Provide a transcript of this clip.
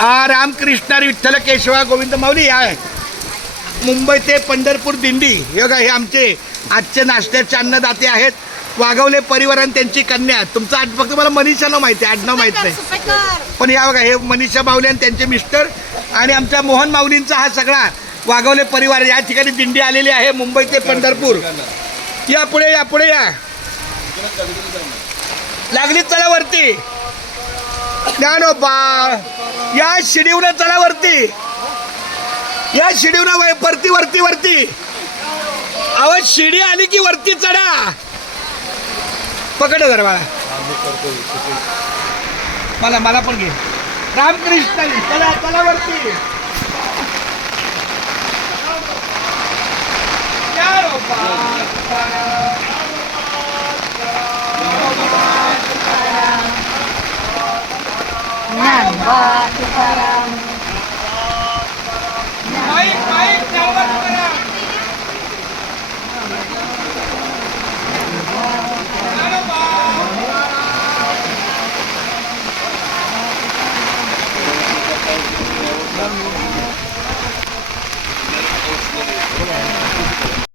रामकृष्ण विठ्ठल केशवा गोविंद माऊली आहे. मुंबई ते पंढरपूर दिंडी हे बघा, हे आमचे आजचे नाश्त्याचे अन्नदाते आहेत. वाघवले परिवार आणि त्यांची कन्या. तुमचं आज फक्त मला मनीषानं माहिती आहे, आडनाव माहीत नाही. पण या बघा, हे मनीषा माऊली आणि त्यांचे मिस्टर आणि आमच्या मोहन माऊलींचा हा सगळा वाघवले परिवार या ठिकाणी दिंडी आलेली आहे मुंबई ते पंढरपूर. या पुढे या, पुढे या. लागली चला वरती. ज्ञानोबा या शिडीवनं चला वरती. या शिडीवनं वरती वरती वरती. अहो शिडी आली की वरती चढा. पकड जरा बाळा, मला पण घे. रामकृष्ण चला चला वरती.